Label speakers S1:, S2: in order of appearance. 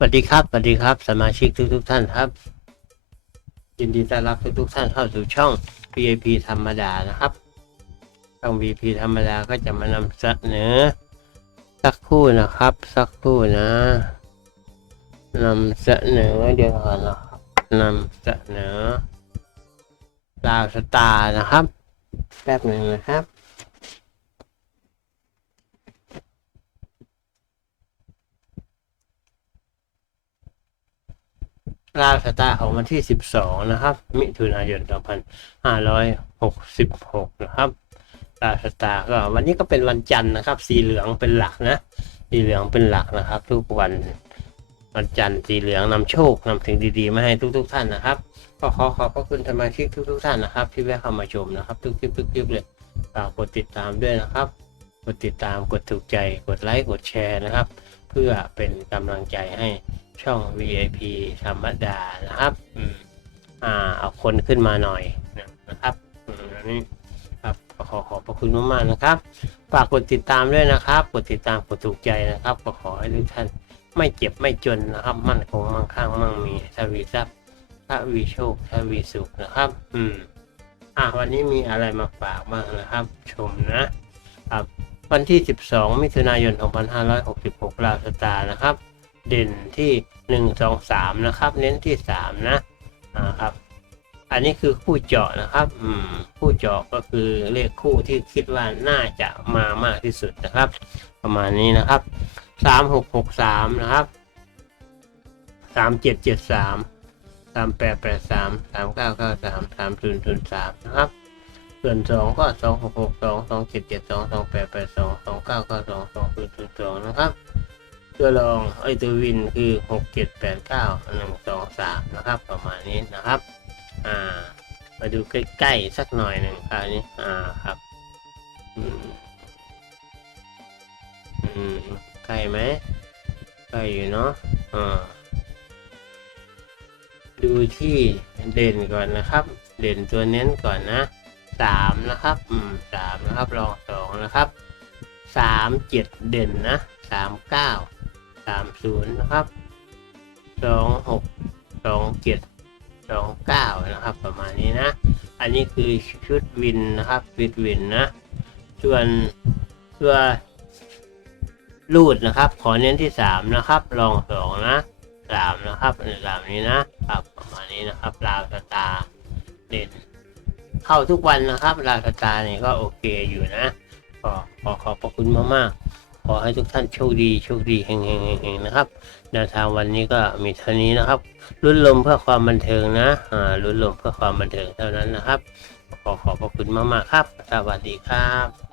S1: สวัสดีครับสวัสดีครับ สมาชิกทุกทุกๆท่านครับ ยินดีต้อนรับทุกทุกๆท่านเข้าสู่ช่อง VIP ธรรมดานะครับ ช่อง VIP ธรรมดาก็จะมานำเสนอสักครู่นะครับ สักครู่นะนำเสนอเดี๋ยวก่อนนะครับนำเสนอดาวสตาร์นะครับ แป๊บหนึ่งนะครับ ราสตาร์ของวันที่ 12 นะครับ มิถุนายน 2566 นะครับราสตาร์ก็วันนี้ก็เป็นวันจันทร์นะครับ สีเหลืองเป็นหลักนะ สีเหลืองเป็นหลักนะครับ ทุกวันวันจันทร์สีเหลืองนำโชคนำสิ่งดีๆมาให้ทุก ๆ ท่านนะครับก็ขอขอบพระคุณสมาชิกทุก ๆ ท่านนะครับ ที่แวะเข้ามาชมนะครับ ทุกคลิปทุกคลิปเลยฝากกดติดตามด้วยนะครับ กดติดตามกดถูกใจกดไลค์กดแชร์นะครับ เพื่อเป็นกำลังใจให้ช่อง VIP ธรรมดานะครับอ่าเอาคนขึ้นมาหน่อยนะครับอนี้ครับขอขอบพระคุณมากๆนะครับ ฝากกดติดตามด้วยนะครับ กดติดตามกดถูกใจนะครับ ก็ขอให้ทุกท่านไม่เจ็บไม่จนนะครับ มั่นคงมั่งคั่งมั่งมีทวีทรัพย์ทวีโชคทวีสุขนะครับ อืมอ่าวันนี้มีอะไรมาฝากบ้างนะครับ ชมนะ วันที่ 12 มิถุนายน 2566 ลาวสตาร์นะครับ เด่นที่ 1 2 3 นะครับ เน้นที่ 3 นะอ่าครับ อันนี้คือคู่เจาะนะครับ อืม คู่เจาะก็คือเลขคู่ที่คิดว่าน่าจะมามากที่สุดนะครับ ประมาณนี้นะครับ 3663 นะครับ 3773 3883 3993 3003 นะครับ ส่วนสองก็สองหกหกสองสองเจ็ดเจ็ดสองสองแปดแปดสองสองเก้าเก้าสองสองศูนย์ศูนย์สองนะครับตัวรองไอ้ตัววินคือหกเจ็ดแปดเก้าหนึ่งสองสามนะครับ ประมาณนี้นะครับอ่ามาดูใกล้ๆสักหน่อยหนึ่งคราวนี้อ่าครับอืมอืมใกล้ไหมใกล้อยู่เนาะอ่าดูที่เด่นก่อนนะครับ เด่นตัวเน้นก่อนนะ สามนะครับ อืมสามนะครับ รองสองนะครับสามเจ็ดเด่นนะสามเก้าสามศูนย์นะครับสองหกสองเจ็ดสองเก้านะครับ ประมาณนี้นะ อันนี้คือชุดวินนะครับชุดวินนะ ส่วนตัวรูดนะครับ ขอเน้นที่สามนะครับ รองสองนะสามนะครับสามนี้นะครับประมาณนี้นะครับราวสตาร์เด่น เข้าทุกวันนะครับราสตาร์เนี่ยก็โอเคอยู่นะขอขอขอบพระคุณมากๆ ขอให้ทุกท่านโชคดีโชคดีเฮงเฮงเฮงเฮงนะครับแนวทางวันนี้ก็มีเท่านี้นะครับลุ้นลมเพื่อความบันเทิงนะอ่าลุ้นลมเพื่อความบันเทิงเท่านั้นนะครับ ขอขอบพระคุณมากๆครับ สวัสดีครับ